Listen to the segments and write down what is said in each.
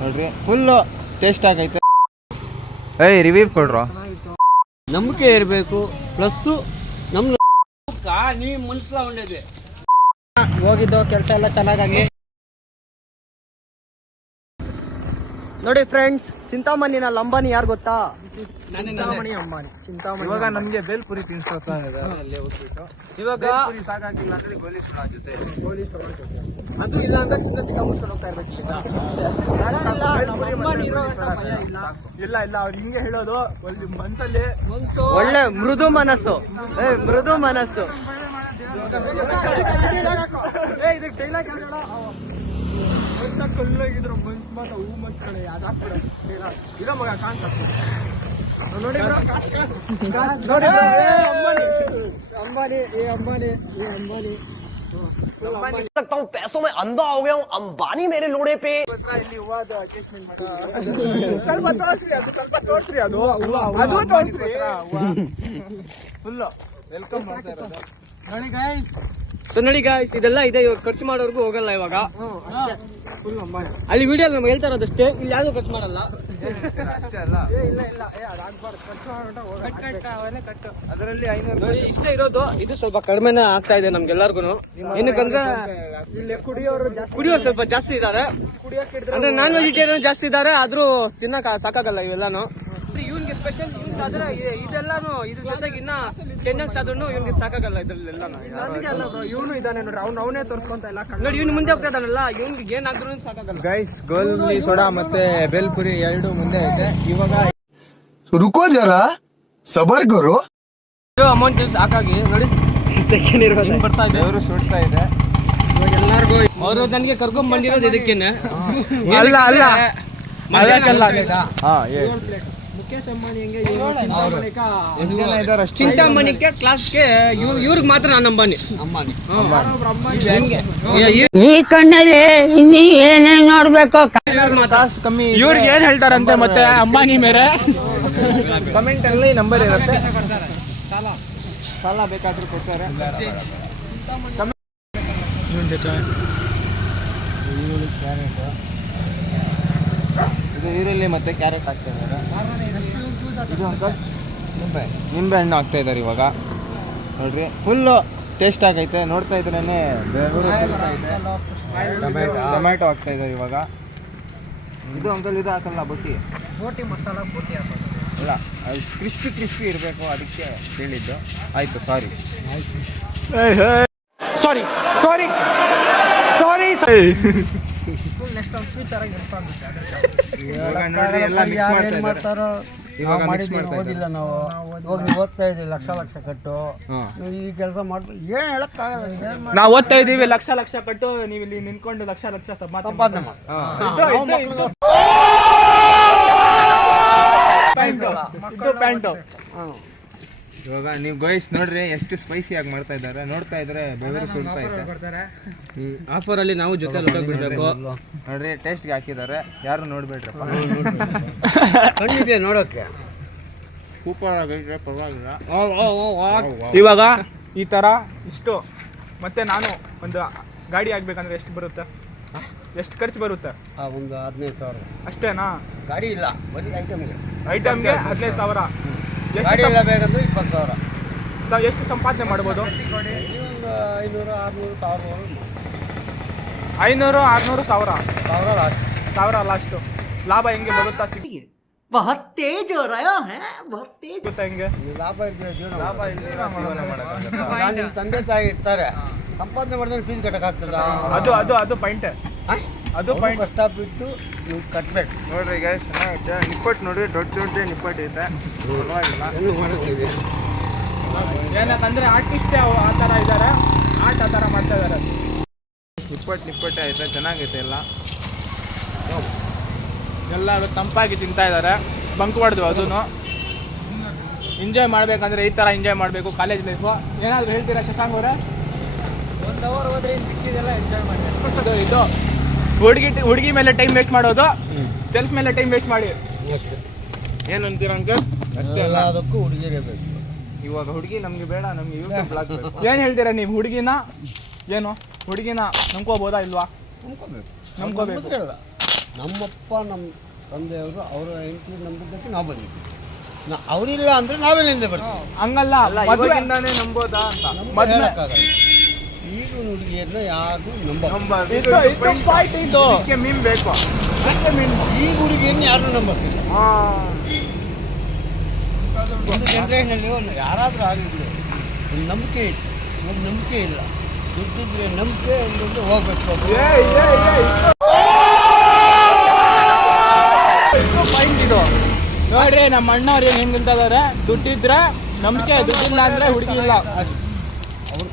ನೋಡ್ರಿ full taste ಆಗೈತೆ. ಏಯ್ ರಿವ್ಯೂ ಕೊಡ್ರೋ. ನಂಬಿಕೆ ಇರಬೇಕು, ಪ್ಲಸ್ಸು ನಮ್ಮ ನೀ ಮನಸ್ಸು ಹೊಂದಿದೆ. ಹೋಗಿದ್ದು ಕೆಲಸ ಎಲ್ಲ ಚೆನ್ನಾಗಿ ನೋಡಿ ಫ್ರೆಂಡ್ಸ್. ಚಿಂತಾಮಣಿನ ಲಂಬಾನಿ ಯಾರು ಗೊತ್ತಾ? ಚಿಂತಾಮಣಿ ಅಂಬಾನಿ. ಚಿಂತಾಮಣಿ ಇವಾಗ ನಮ್ಗೆ ಬೇಲ್ಪುರಿ ತಿನ್ಸ್ತಾ ಇದ್ದಾರೆ. ಇವಾಗ ಸಾಕಾಗಿಲ್ಲ ಅಂದ್ರೆ ಗೋಲಿ ಸೊಳ್ಳೆ ಜೊತೆ ಅದು ಇಲ್ಲ ಅಂದ್ರೆ ಸುಮ್ಮನೆ ಮುಚ್ಕೊಂಡು ಹೋಗ್ತಾ ಇರ್ಬೇಕು. ಇಲ್ಲ ಅವ್ರು ಹಿಂಗೆ ಹೇಳೋದು ಮನ್ಸಲ್ಲಿ ಒಳ್ಳೆ ಮೃದು ಮನಸ್ಸು. ಮೃದು ಮನಸ್ಸು. ಇದಕ್ಕೆ ಡೈಲಾಗ್ ಕೊಲ್ಲೋಗಿದ್ರು ಮನ್ಸ್ ಮಾತ ಹೂ ಮನ್ಸ್ಕಡೆ ಅದಾಕ್ಬಿಡ ಇರೋ ಮಗ ಕಾಣ್ತ ನೋಡಿ अंबानी लगता हूँ पैसों में अंधा हो गया हूँ. अंबानी मेरे लोड़े पे. ಇಲ್ಲಿ ಹೂವದು ಅಡ್ಜಸ್ಟ್ಮೆಂಟ್ ಸ್ವಲ್ಪ ತೋರ್ಸ್ರಿ ಅದು ತೋರ್ಸ್ರಿ ಫುಲ್ ವೆಲ್ಕಮ್ ಮಾಡ್ತಾ ಇರೋದು ನೋಡಿ ಗೈಸ್. ಸೊ ನೋಡಿ ಗಾಯ್ಸ್, ಇದೆಲ್ಲ ಇದೆ. ಇವಾಗ ಖರ್ಚು ಮಾಡೋರ್ಗು ಹೋಗಲ್ಲ ಇವಾಗ. ಫುಲ್ ಅಂಬಾನಿ ಅಲ್ಲಿ ವಿಡಿಯೋ ನಮ್ಗೆ ಹೇಳ್ತಾ ಇರೋದಷ್ಟೇ, ಇಲ್ಲಿ ಯಾರು ಖರ್ಚು ಮಾಡಲ್ಲ. ಅಷ್ಟೇ ಅಲ್ಲ ಇಲ್ಲ ಅದಾಗ್ಬಾರ್ದು. ಖರ್ಚು ಅದರಲ್ಲಿ 500 ನೋಡಿ ಇಷ್ಟೇ ಇರೋದು. ಇದು ಸ್ವಲ್ಪ ಕಡಿಮೆನೇ ಆಗ್ತಾ ಇದೆ ನಮ್ಗೆಲ್ಲರಿಗೂ. ಏನಕ್ಕಂದ್ರೆ ಇಲ್ಲಿ ಕುಡಿಯೋರು ಸ್ವಲ್ಪ ಜಾಸ್ತಿ ಇದಾರೆ. ಅಂದ್ರೆ ನಾನ್ ವೆಜಿಟೇರಿಯನ್ ಜಾಸ್ತಿ ಇದಾರೆ. ಆದ್ರೂ ತಿನ್ನಕ್ ಸಾಕಾಗಲ್ಲ ಇವೆಲ್ಲಾನು. ಇವ್ನಿಗೆ ಸ್ಪೆಷಲ್ ಆದ್ರೆ ಇದೆಲ್ಲಾನು ಇದ್ರ ಜೊತೆಗೆ ಇನ್ನ 10x ಆದ್ರೂ ಇವ್ನಿಗೆ ಸಾಕಾಗಲ್ಲ ಇದ್ರಲ್ಲೆಲ್ಲಾನು. ಇವನು ಇದಾನೆ ನೋಡ್ರಿ, ಅವನೇ ತೋರ್ಸ್ಕೊಂತ ಇಲ್ಲ. ನೋಡಿ ಇವ್ನು ಮುಂದೆ ಹೋಗ್ತಾ ಇದ್ದಾನಲ್ಲ, ಇವ್ನಿಗೆ ಏನಾದ್ರೂ ಸಾಕಾಗಲ್ಲ. ಗೈಸ್ ಗೋಲ್ಮಿ ಸೋಡಾ ಮತ್ತೆ ಬೇಲ್ಪುರಿ ಎರಡು ಮುಂದೆ ಐತೆ. ಇವಾಗ रुको जरा सबर करो. ಅಮೌಂಟ್ ಸಾಕಾಗಿ ನೋಡಿ ಸೆಕೆಂಡ್ ಇರೋದು ಬರ್ತಾ ಇದೆ. ಅವರು ಸುಡ್ತಾ ಇದೆ. ಇವಾಗ ಎಲ್ಲಾರ್ಗು ಅವರು ನನಗೆ ಕರ್ಕೊಂಡ್ ಬಂದಿರೋದು ಇದಕ್ಕೇನೆ. ಮುಖೇಶ್ ಅಂಬಾನಿ ಚಿಂತಾಮಣಿಗೆ ಕ್ಲಾಸ್ಗೆ ಇವ್ರಿಗೆ ಮಾತ್ರ ನಾನು ಅಂಬಾನಿ. ಈ ಕಣ್ಣಲ್ಲಿ ಇನ್ನೀ ಏನೇನ್ ನೋಡ್ಬೇಕು. ಕಮ್ಮಿ ಇವ್ರಿಗೆ ಏನ್ ಹೇಳ್ತಾರಂತೆ ಮತ್ತೆ ಅಂಬಾನಿ ಮೇಲೆ ಕಮೆಂಟ್ ಅಲ್ಲಿ ನಂಬರ್ ಇರುತ್ತೆ, ಸಾಲ ಬೇಕಾದ್ರೂ ಕೊಡ್ತಾರೆ. ಇದು ಈರುಳ್ಳಿ ಮತ್ತೆ ಕ್ಯಾರೆಟ್ ಹಾಕ್ತಾ ಇದ್ದಾರೆ. ಇದು ಅಂಕಲ್ ನಿಂಬೆ ಹಣ್ಣು ಹಾಕ್ತಾ ಇದ್ದಾರೆ ಇವಾಗ. ನೋಡ್ರಿ ಫುಲ್ಲು ಟೇಸ್ಟ್ ಆಗೈತೆ. ನೋಡ್ತಾ ಇದ್ರೇನೆ ಟೊಮ್ಯಾಟೊ ಹಾಕ್ತಾ ಇದ್ದಾರೆ ಇವಾಗ. ಇದು ಅಂಕಲ್ ಇದು ಹಾಕಲ್ಲ, ಬೋಟಿ ಮಸಾಲ ಬೋಟಿ ಹಾಕೋದು ಅಲ್ಲ, ಅದು ಕ್ರಿಸ್ಪಿ ಇರಬೇಕು, ಅದಕ್ಕೆ ಹೇಳಿದ್ದು. ಆಯಿತು, ಸಾರಿ. ನೆಕ್ಸ್ಟ್ ಒಂದು ಫ್ಯೂಚರ್ ಆಗಿ ಇವಾಗ ನೋಡ್ರಿ ಎಲ್ಲ ಮಿಕ್ಸ್ ಮಾಡ್ತಾರೋ. ಇವಾಗ ಮಿಕ್ಸ್ ಮಾಡ್ತಾ ಓದಿಲ್ಲ ನಾವು. ಹೋಗಿ ಓದ್ತಾ ಇದ್ದೀವಿ ಲಕ್ಷ ಕಟ್ಟು. ಈ ಕೆಲಸ ಮಾಡ್ಬೇಕು ಏನ್ ಹೇಳಕ್ಕಾಗಲ್ಲ. ನಾವು ಓದ್ತಾ ಇದೀವಿ ಲಕ್ಷ ಕಟ್ಟು, ನೀವು ಇಲ್ಲಿ ನಿಂತ್ಕೊಂಡು ಲಕ್ಷ ಸಂಪಾದನೆ ಮಾಡಿ. ಪ್ಯಾಂಟು ಇವಾಗ ನೀವು ಗೈಸ್ ನೋಡ್ರಿ ಎಷ್ಟು ಸ್ಪೈಸಿ ಆಗಿ ಮಾಡ್ತಾ ಇದ್ದಾರೆ. ನೋಡ್ತಾ ಇದ್ರೆ ಬೆವರು ಸುಡ್ತಾ ಇದೆ. ಆಫರ್ ಅಲ್ಲಿ ನಾವು ಜೊತೆ ಬಿಡ್ಬೇಕು ನೋಡ್ರಿ, ಟೇಸ್ಟ್ಗೆ ಹಾಕಿದ್ದಾರೆ. ಯಾರು ನೋಡ್ಬೇಡ್ರಪ್ಪ. ಕಣ್ಣಿದೆ ನೋಡೋಕೆ. ಸೂಪರ್ ಆಗೈತೆ, ಪರವಾಗಿಲ್ಲ. ಇವಾಗ ಈ ತರ ಇಷ್ಟು. ಮತ್ತೆ ನಾನು ಒಂದು ಗಾಡಿ ಆಗ್ಬೇಕಂದ್ರೆ ಎಷ್ಟು ಬರುತ್ತೆ, ಎಷ್ಟು ಖರ್ಚು ಬರುತ್ತೆ? ಒಂದು 15,000 ಅಷ್ಟೇನಾ? ಗಾಡಿ ಇಲ್ಲ, ಬರೀ ಐಟಮ್ಗೆ 15,000. ಗಾಡಿ ಎಲ್ಲ ಬೇಕಂದ್ರೆ 20,000. ಎಷ್ಟು ಸಂಪಾದನೆ ಮಾಡ್ಬೋದು? 500, 600, 1000 ಲಾಸ್ಟು. ಲಾಭ ಹೆಂಗೆ ಬರುತ್ತಾ? बहुत तेज हो रहा है, बहुत तेज. ಹೆಂಗೆ ಲಾಭ ಇರ್ತದೆ ಜೀವನ. ಲಾಭ ಇಲ್ದಿರ ಜೀವನ ಮಾಡೋಕ್ಕಾಗತ್ತಾ? ನಿಮ್ಮ ತಂದೆ ತಾಯಿ ಇರ್ತಾರೆ, ಸಂಪಾದನೆ ಮಾಡಿದ್ರೆ ಫೀಸ್ ಕಟ್ಟಕ್ಕಾಗ್ತದ? ಅದು ಪಾಯಿಂಟ್. ಅದು ಪಾಯಿಂಟ್. ಕಷ್ಟ ಬಿಟ್ಟು ನೀವು ಕಟ್ಬೇಕು. ನೋಡ್ರಿ ಗೈಸ್, ಚೆನ್ನಾಗೈತೆ. ನಿಪ್ಪಟ್ಟು ನೋಡ್ರಿ, ದೊಡ್ಡ ನಿಪ್ಪಟ್ಟು ಇದೆ, ಪರವಾಗಿಲ್ಲ. ಏನಕ್ಕಂದ್ರೆ ಆರ್ಟಿಸ್ಟೇ ಆ ಥರ ಇದ್ದಾರೆ, ಆರ್ಟ್ ಆ ಥರ ಮಾಡ್ತಾ ಇದ್ದಾರೆ. ನಿಪ್ಪಟ್ಟೆ ಐತೆ, ಚೆನ್ನಾಗೈತೆ ಎಲ್ಲ. ಎಲ್ಲರೂ ತಂಪಾಗಿ ತಿಂತಾ ಇದ್ದಾರೆ. ಬಂಕ್ ಹೊಡೆದ್ವು. ಅದನ್ನು ಎಂಜಾಯ್ ಮಾಡ್ಬೇಕಂದ್ರೆ ಈ ಥರ ಎಂಜಾಯ್ ಮಾಡಬೇಕು ಕಾಲೇಜ್ ಲೈಫು. ಏನಾದರೂ ಹೇಳ್ತೀರಾ ಶಶಾಂಕ್ ಅವರೇ? 1 ಅವರ್ ಹೋದ್ರೆ ಸಿಕ್ಕಿದೆಲ್ಲ ಎಂಜಾಯ್ ಮಾಡಿ. ಇದು ಹುಡುಗಿ ಮೇಲೆ ಟೈಮ್ ವೇಸ್ಟ್ ಮಾಡೋದು, ಸೆಲ್ಫ್ ಮೇಲೆ ಟೈಮ್ ವೇಸ್ಟ್ ಮಾಡಿ. ಏನು ಅಂತೀರ ಅಂಕಲ್? ಅಷ್ಟೇ ಅಲ್ಲ, ಅದಕ್ಕೂ ಹುಡುಗಿರೇ ಬೇಕು. ಇವಾಗ ಹುಡುಗಿ ನಮ್ಗೆ ಬೇಡ, ನಮ್ಗೆ ಯೂಟ್ಯೂಬ್ ಬ್ಲಾಗ್ ಬೇಕು. ಏನು ಹೇಳ್ತೀರಾ ನೀವು? ಹುಡುಗಿನ ನಂಬ್ಕೋಬೋದಾ ಇಲ್ವಾ? ನಂಬ್ಕೋಬೇಕು. ನಮ್ಮಪ್ಪ ನಮ್ಮ ತಂದೆಯವರು ಅವರ ಹೆಂಡತಿ ನಂಬಿದ್ದಕ್ಕೆ ನಾವು ಬಂದಿದ್ವಿ. ಅವರಿಲ್ಲ ಅಂದರೆ ನಾವೆಲ್ಲಿಂದ ಬರ್ತೀವಿ? ಹಂಗಲ್ಲ, ಇವಾಗಿಂದಾನೇ ನಂಬೋದಾ ಅಂತ ಮದ್ವೆ ಹೇಳಕ್ಕಾಗಲ್ಲ. ಈಗ ಹುಡುಗಿಯರನ್ನ ಯಾರು ನಂಬ ಇದಕ್ಕೆ ಮೀನ್ ಬೇಕು. ಈಗ ಹುಡುಗಿಯರನ್ನ ಯಾರು ನಂಬತ್ತಿಲ್ಲ. ಒಂದು ಜನರೇಷನಲ್ಲಿ ಯಾರಾದರೂ ಆಗಿದ್ರು ಒಂದು ನಂಬಿಕೆ ಇತ್ತು, ಒಂದು ನಂಬಿಕೆ ಇಲ್ಲ. ದುಡ್ಡಿದ್ರೆ ನಂಬಿಕೆ ಇಲ್ಲಂದ್ರೆ ಹೋಗ್ಬೇಕು. ಇದು ನೋಡ್ರಿ, ನಮ್ಮ ಅಣ್ಣವ್ರು ಏನು ಹೆಂಗಿಂತ ಇದಾರೆ, ದುಡ್ಡಿದ್ರೆ ನಂಬಿಕೆ, ದುಡ್ಡಿಲ್ಲ ಅಂದ್ರೆ ಹುಡುಗಿ ಇಲ್ಲ.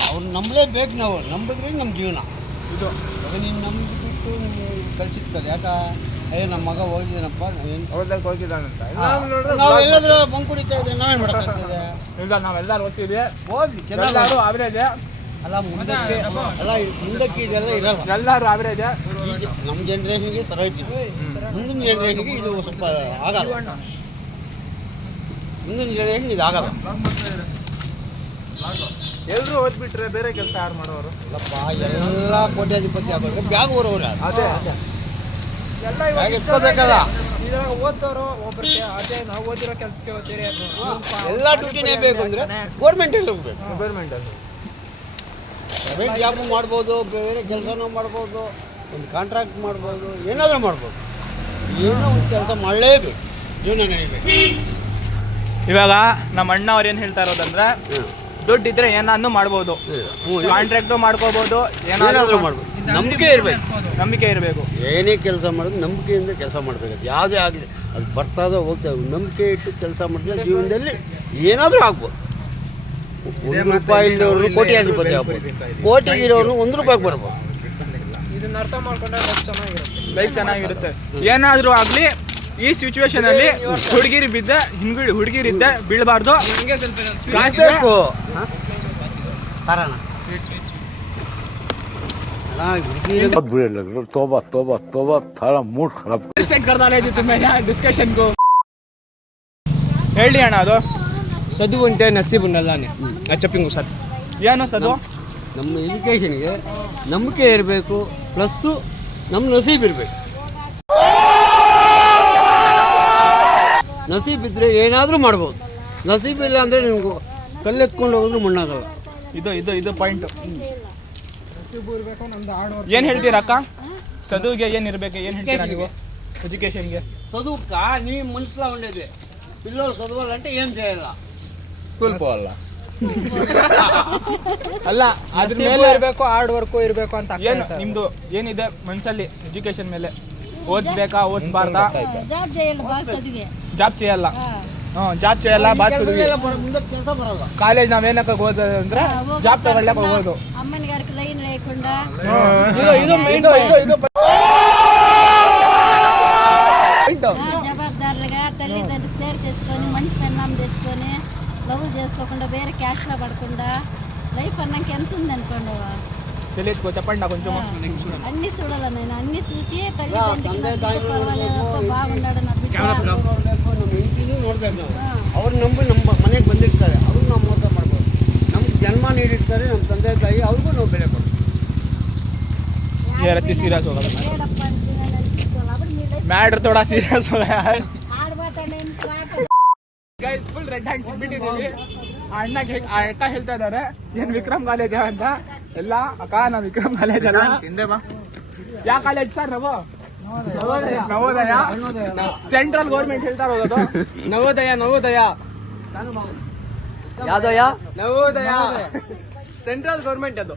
ಅವ್ರು ನಂಬಲೇಬೇಕು. ನಾವು ನಂಬಿದ್ರೆ ನಮ್ಮ ಜೀವನ ಇದು. ನೀನು ನಂಬಿಬಿಟ್ಟು ಕಳ್ಸಿರ್ತಾರೆ. ನಮ್ಮ ಮಗ ಹೋಗಿದ್ದೇನಪ್ಪ, ಹೋಗಿದ್ದಾನಂತ ನಾವು ಎಲ್ಲಾದ್ರೂ ಬಂಕ್ ಕುಡಿತಾ ಇದ್ರೆ ನಾವೇನು ಮಾಡೋಕ್ಕಾಗ್ತದೆ? ಇಲ್ಲ, ನಾವೆಲ್ಲರೂ ಓದ್ತಿದ್ವಿ, ಹೋಗ್ಲಿ ಎಲ್ಲರೂ ಆವ್ರೇಜ್. ಅಲ್ಲ ಮುಂದಕ್ಕೆ ಇದೆಲ್ಲ ಇರಲ್ಲ. ಎಲ್ಲರೂ ಆವ್ರೇಜ್. ಈಗ ನಮ್ಮ ಜನ್ರೇಷನ್ಗೆ ಸರೋಯ್ತಿದೆ. ಮುಂದಿನ ಜನ್ರೇಷನ್ಗೆ ಇದು ಸ್ವಲ್ಪ ಆಗಲ್ಲ. ಮುಂದಿನ ಜನ್ರೇಷನ್ ಇದು ಆಗಲ್ಲ. ಎಲ್ಲರೂ ಓದ್ಬಿಟ್ರೆ ಬೇರೆ ಕೆಲಸ ಯಾರು ಮಾಡೋರು? ಅಲ್ಲಪ್ಪ, ಎಲ್ಲ ಕೋಟ್ಯಾಧಿಪತಿ ಆಗಬೇಕು. ಬ್ಯಾಗ್ ಊರವ್ರೆ ಅದೇ ಬ್ಯಾಗ್ ಎತ್ಕೋಬೇಕಲ್ಲ. ಇದ್ರಾಗ ಓದ್ದವರು ಒಬ್ಬರಿಗೆ ಅದೇ ನಾವು ಓದಿರೋ ಕೆಲಸಕ್ಕೆ ಓದ್ತೀರಿ. ಎಲ್ಲ ಡ್ಯೂಟಿನೇ ಬೇಕು ಅಂದರೆ ಗೋರ್ಮೆಂಟಲ್ಲಿ ಹೋಗ್ಬೇಕು. ಗೌರ್ಮೆಂಟಲ್ಲಿ ಪ್ರೈವೇಟ್ ಜಾಬು ಮಾಡ್ಬೋದು, ಬೇರೆ ಕೆಲಸನೂ ಮಾಡ್ಬೋದು, ಒಂದು ಕಾಂಟ್ರಾಕ್ಟ್ ಮಾಡ್ಬೋದು, ಏನಾದರೂ ಮಾಡ್ಬೋದು. ಏನೋ ಒಂದು ಕೆಲಸ ಮಾಡಲೇಬೇಕು, ಜೀವನ ನಡೀಬೇಕು. ಇವಾಗ ನಮ್ಮ ಅಣ್ಣ ಅವ್ರು ಏನು ಹೇಳ್ತಾ ಇರೋದಂದ್ರೆ, ದುಡ್ಡಿದ್ರೆ ಏನಾದ್ರು ಮಾಡ್ಬೋದು, ಕಾಂಟ್ರಾಕ್ಟು ಮಾಡ್ಕೋಬಹುದು, ಏನಾದರೂ ಮಾಡ್ಬೋದು. ನಂಬಿಕೆ ಇರಬೇಕು. ನಂಬಿಕೆ ಇರಬೇಕು. ಏನೇ ಕೆಲಸ ಮಾಡೋದು ನಂಬಿಕೆಯಿಂದ ಕೆಲಸ ಮಾಡಬೇಕು. ಯಾವುದೇ ಆಗಲಿ ಅದು ಬರ್ತದೋ ಹೋಗ್ತದೆ. ನಂಬಿಕೆ ಇಟ್ಟು ಕೆಲಸ ಮಾಡಿದ್ರೆ ಜೀವನದಲ್ಲಿ ಏನಾದರೂ ಆಗ್ಬೋದು. 1 ರೂಪಾಯಿ ಇಲ್ಲದವರು ಕೋಟ್ಯಾಧಿಪತಿ ಆಗ್ಬೋದು, ಕೋಟಿ ಇರೋರು 1 ರೂಪಾಯಿಗೆ ಬರ್ಬೋದು. ಇದನ್ನ ಅರ್ಥ ಮಾಡ್ಕೊಂಡ್ರೆ ಲೈಫ್ ಚೆನ್ನಾಗಿರುತ್ತೆ. ಏನಾದರೂ ಆಗಲಿ ಈ ಸಿಚುವೇಶನ್ ಅಲ್ಲಿ ಹುಡುಗಿರಿ ಬಿದ್ದೆ ಹುಡುಗಿರಿದ್ದೆ ಬೀಳಬಾರ್ದು. ಕಾರಣ ಡಿಸ್ಕಷನ್ ಹೇಳಿ ಅಣ್ಣ. ಅದು చదువు ఉంటే నసీబు ఉండాలని చెప్పింగు సార్. ಏನು ಸದು? ನಮ್ಮ ಎಜುಕೇಷನ್ಗೆ ನಂಬಿಕೆ ಇರಬೇಕು, ಪ್ಲಸ್ಸು ನಮ್ಮ ನಸೀಬ್ ಇರಬೇಕು. ನಸೀಬ್ ಇದ್ದರೆ ಏನಾದರೂ ಮಾಡ್ಬೋದು. ನಸೀಬ್ ಇಲ್ಲ ಅಂದರೆ ನಿಮ್ಗೆ ಕಲ್ಲೆತ್ಕೊಂಡು ಹೋಗಿದ್ರು ಮಣ್ಣಾಗಲ್ಲ. ಇದು ಪಾಯಿಂಟ್. ಏನು ಹೇಳ್ತೀರಾ ಅಕ್ಕ? చదువుಗೆ ಏನಿರಬೇಕು, ಏನು ಹೇಳ್ತೀರಾ ನೀವು ఎడ్యుకేషన్ಗೆ? చదువుక నీ మనసులో ఉండేది పిల్లలు చదవాలంటే ఏం చేయాలా? ಸ್ಕೂಲ್ పోవాల. ಅಲ್ಲ, ಅದ್ರ ಮೇಲೆ ಇರಬೇಕು, ಹಾರ್ಡ್ ವರ್ಕು ಇರಬೇಕು ಅಂತ. ಏನು ನಿಮ್ದು ಏನಿದೆ ಮನಸ್ಸಲ್ಲಿ ಎಜುಕೇಶನ್ ಮೇಲೆ? ಓದ್ಬೇಕಾ, ಓದ್ಬಾರ್ದಾ? ಜಾಬ್ చేయಲ್ಲ. ಜಾಬ್ చేయಲ್ಲ, ಬಾತ್ ಚದುವಿ. ಮುಂದೆ ಕೆಲಸ ಬರಲ್ಲ. ಕಾಲೇಜ್ ನಾವೇನಕ್ಕೆ ಓದೋದಂದ್ರೆ ಜಾಬ್ ತಗೊಳ್ಳಕ್ಕೆ ಹೋಗೋದು. అమ్మని గారికి లైన్ లేకుండా జవాబుదారులుగా తల్లిదండ్రులు పేరు తెచ్చుకొని మంచి పెన్నాం తెచ్చుకొని లవ్ చేసుకోకుండా వేరే క్యాష్ లో పడకుండా లైఫ్ అన్నాక ఎంత ఉంది అనుకోండి. తెలియదు, చెప్పండి నాకు కొంచెం. అన్ని చూడాలి నేను, అన్ని చూసి తల్లిదండ్రులకి బాగున్నాడు నా బిడ్డ. ನಮ್ಮ ಹೆಂಡತಿನೂ ನೋಡ್ಬೇಕು ನಾವು. ಅವ್ರು ನಂಬಿ ನಮ್ಮ ಮನೆಗೆ ಬಂದಿರ್ತಾರೆ, ಅವ್ರು ನಾವು ಮೋಸ ಮಾಡ್ಬೋದು. ನಮ್ಗೆ ಜನ್ಮ ನೀಡಿರ್ತಾರೆ ನಮ್ಮ ತಂದೆ ತಾಯಿ, ಅವ್ರಿಗೂ ನಾವು ಬೆಲೆ ಕೊಡ್ತೀವಿ. ರತಿ ಸೀರಿಯಸ್ ಹೋಗೋದು ఏడప్ప అనుకున్నాను అనిపించుకోవాలి. అప్పుడు మీ లైఫ్ ಮ್ಯಾಡ್ರ್ ತೋಡ ಸೀರಿಯಸ್ ఆడబోతాను ಗೈಸ್ ಫುಲ್ ರೆಡ್ ಹ್ಯಾಂಡ್ ಸಿಗ್ಬಿಟ್ಟಿದ್ದೀವಿ. ಆ ಅಕ್ಕ ಹೇಳ್ತಾ ಇದ್ದಾರೆ ಏನ್ ವಿಕ್ರಮ್ ಕಾಲೇಜ್ ಅಂತ. ಎಲ್ಲ ಅಕ್ಕ ನಾವು ವಿಕ್ರಮ್ ಕಾಲೇಜ್ ಅಲ್ಲ. ಹಿಂದೆ ಬಾ. ಯಾವ ಕಾಲೇಜ್ ಸರ್? ನಾವು ನವೋದಯ. ಸೆಂಟ್ರಲ್ ಗೌರ್ಮೆಂಟ್ ಹೇಳ್ತಾ ಇರೋದು. నవోదయ ನವೋದಯ ಸೆಂಟ್ರಲ್ ಗೌರ್ಮೆಂಟ್ ಅದು.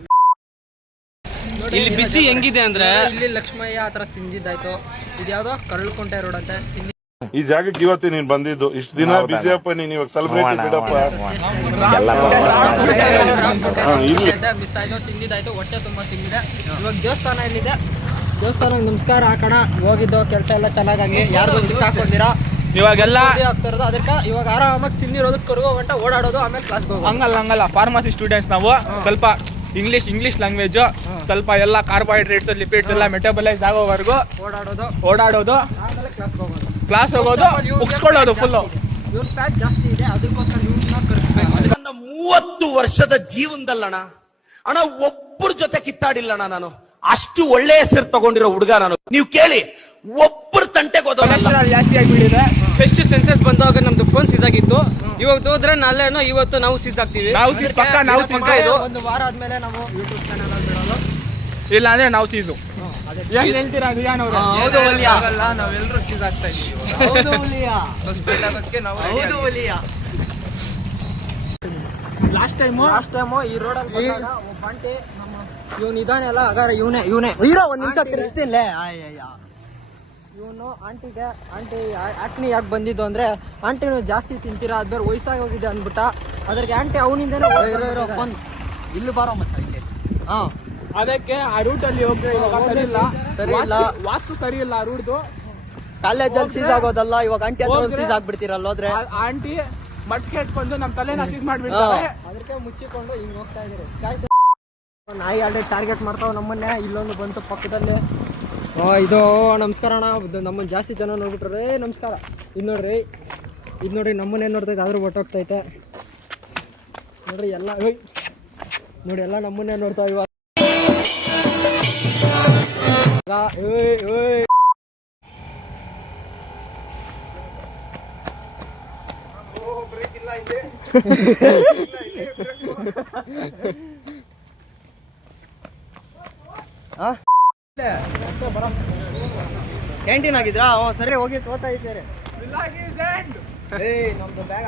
ಇಲ್ಲಿ ಬಿಸಿ ಹೆಂಗಿದೆ ಅಂದ್ರೆ, ಇಲ್ಲಿ ಲಕ್ಷ್ಮಯ್ಯ ಆತರ ತಿಂದಿದ್ದಾಯ್ತು. ಇದ್ಯಾವ್ದೋ ಕರಳ್ಕೊಂಟೆ ರೋಡ್ ಅಂತ ಈ ಜಾಗಕ್ಕೆ ಇವತ್ತು ನೀನ್ ಬಂದಿದ್ದು. ಇಷ್ಟು ದಿನ ಬಿಸಿಯಪ್ಪ, ನೀನ್ ಇವಾಗ ಸೆಲೆಬ್ರೇಟ್ ಬಿಡಪ್ಪ. ಮಿಸ್ ಆಯ್ತು, ತಿಂದಿದ್ದಾಯ್ತು, ಹೊಟ್ಟೆ ತುಂಬಾ ತಿಂದಿದೆ. ಇವಾಗ ದೇವಸ್ಥಾನ ಎಲ್ಲಿದೆ? ದೇವಸ್ಥಾನ ನಮಸ್ಕಾರ ಹಾಕೋಣ. ಹೋಗಿದ್ದು ಕೆಲಸ ಎಲ್ಲ ಚೆನ್ನಾಗಿ, ಯಾರಿಗೂ ಸಿಕ್ಕಾಕೊಂಡಿರ ಇವಾಗೆಲ್ಲ ಆಗ್ತಾ ಇರೋದು. ಅದಕ್ಕೆ ಇವಾಗ ಆರಾಮಾಗಿ ತಿಂದಿರೋದು, ಕರ್ಗೋ ಗಂಟ ಓಡಾಡೋದು, ಆಮೇಲೆ ಕ್ಲಾಸ್ಗೆ ಹೋಗೋದು. ಹಂಗಲ್ಲ. ಫಾರ್ಮಸಿ ಸ್ಟೂಡೆಂಟ್ಸ್ ನಾವು. ಸ್ವಲ್ಪ ಇಂಗ್ಲಿಷ್ ಲ್ಯಾಂಗ್ವೇಜ್, ಸ್ವಲ್ಪ ಎಲ್ಲ ಕಾರ್ಬೋಹೈಡ್ರೇಟ್ಸ್, ಲಿಪಿಡ್ಸ್ ಎಲ್ಲ ಮೆಟಾಬಲೈಸ್ ಆಗೋವರೆಗೂ ಓಡಾಡೋದು, ಆಮೇಲೆ ಕ್ಲಾಸ್ ಹೋಗೋದು, ಮುಗಿಸ್ಕೊಳ್ಳೋದು ಫುಲ್ಲು. ಇವ್ರ ಫ್ಯಾಟ್ ಜಾಸ್ತಿ ಇದೆ, ಅದಕ್ಕೋಸ್ಕರ ಇವ್ರನ್ನ ಕರ್ಸ್ಬೇಕು. ನನ್ನ 30 ವರ್ಷದ ಜೀವನದಲ್ಲಣ್ಣ ಒಬ್ಬರ ಜೊತೆ ಕಿತ್ತಾಡಿಲ್ಲಣ್ಣ ನಾನು. ಅಷ್ಟು ಒಳ್ಳೆ ಹೆಸರು ತಗೊಂಡಿರೋ ಹುಡುಗ ನಾನು. ನೀವು ಕೇಳಿ, ಒಬ್ಬರು ತಂಟೆಗೆ ಹೋದವರಲ್ಲ. ಜಾಸ್ತಿ ಆಗಿಬಿಟ್ಟಿದೆ. ಫೆಸ್ಟ್ ಸೆನ್ಸಸ್ ಬಂದಾಗ ನಮ್ದು ಫೋನ್ ಸೀಸ್ ಆಗಿತ್ತು. ಇವತ್ತು ಹೋದ್ರೆ ನಾಳೆನೋ ಇವತ್ತು ನಾವು ಸೀಸ್ ಆಗ್ತೀವಿ. ನಾವು ಸೀಸ್ ಪಕ್ಕ, ನಾವು ಸೀಸ್ ಇದು ಒಂದು ವಾರ ಆದ್ಮೇಲೆ ನಾವು ಯೂಟ್ಯೂಬ್ ಚಾನಲ್ ಅಲ್ಲಿ ಬಿಡೋದು. ಇಲ್ಲ ಅಂದ್ರೆ ನಾವು ಸೀಸು. ಏನ್ ಹೇಳ್ತೀರಾ ರಿಯಾನ್ ಅವ್ರೆ? ಹೌದು ಒಲಿಯ, ನಾವೆಲ್ಲರೂ ಸೀಸ್ ಆಗ್ತಾ ಇದೀವಿ. ಹೌದು ಒಲಿಯ, ಸಸ್ಪೆಂಡ್ ಆಗೋದಕ್ಕೆ ನಾವು ಹೌದು ಒಲಿಯ. ಲಾಸ್ಟ್ ಟೈಮ್ ಈ ರೋಡಲ್ಲಿ ಬಂದಾಗ ಒಬ್ಬ ಆಂಟಿ ನಮ್ಮ ಇವನು ಇದಾನೆ ಅಲ್ಲ, ಹಾಗಾದ್ರೆ ಇವನೇ ಹೀರೋ. ಒಂದ್ ನಿಮಿಷ ತಿರ್ಗಿಸ್ತೀನಿ. ಇವನು ಆಂಟಿ ಆಕ್ನಿ ಯಾಕೆ ಬಂದಿದ್ದು ಅಂದ್ರೆ, ಆಂಟಿನು ಜಾಸ್ತಿ ತಿಂತೀರಾ, ಅದ್ ಬೇರೆ ವಯಸ್ಸಾಗಿ ಹೋಗಿದೆ ಅಂದ್ಬಿಟ್ಟ. ಅದ್ರಿಗೆ ಆಂಟಿ ಅವನಿಂದನೇ ಇಲ್ಲಿ ಬಾರೋ ಮಚ್ಚ ಇಲ್ಲಿ. ಅದಕ್ಕೆ ಆ ರೂಟ್ ಅಲ್ಲಿ ಹೋಗ್ರೆ ಇವಾಗ ಸರಿ ಇಲ್ಲ. ವಾಸ್ತು ಸರಿ ಇಲ್ಲ ಆ ರೂಟ್ದು. ಕಾಲೇಜಲ್ಲಿ ಸೀಸ್ ಆಗೋದಲ್ಲ, ಇವಾಗ ಆಂಟಿ ಹತ್ರ ಸೀಸ್ ಆಗ್ಬಿಡ್ತೀರಲ್ಲ ಹೋದ್ರೆ. ಆಂಟಿ ಮಟ್ಕೆ ಎತ್ಕೊಂಡು ನಮ್ ತಲೆನ ಸೀಸ್ ಮಾಡ್ಬಿಡ್ತಾರೆ. ಅದಕ್ಕೆ ಮುಚ್ಚಿಕೊಂಡು ಹಿಂಗ್ ಹೋಗ್ತಾ ಇದಾರೆ. ನಾಯಿ ಆಲ್ರೆಡಿ ಟಾರ್ಗೆಟ್ ಮಾಡ್ತಾವ ನಮ್ಮನ್ನೇ. ಇಲ್ಲೊಂದು ಬಂತು ಪಕ್ಕದಲ್ಲಿ. ಇದು ನಮಸ್ಕಾರ ಅಣ್ಣ. ನಮ್ಮನ್ನ ಜಾಸ್ತಿ ಜನ ನೋಡ್ಬಿಟ್ರೆ ನಮಸ್ಕಾರ. ಇದು ನೋಡ್ರಿ ನಮ್ಮನ್ನೇ ನೋಡ್ತೈತೆ, ಆದ್ರೂ ಹೊಟ್ಟೋಗ್ತೈತೆ ನೋಡ್ರಿ ಎಲ್ಲ. ನೋಡಿ ಎಲ್ಲ ನಮ್ಮನ್ನೇ ನೋಡ್ತಾವ ಇವಾಗ. ಕ್ಯಾಂಟೀನ್ ಆಗಿದ್ರಾ? ಸರಿ ಹೋಗಿ ತೋತಾ ಇದ್ದಾರೆ. ನಮ್ದು ಬ್ಯಾಗ್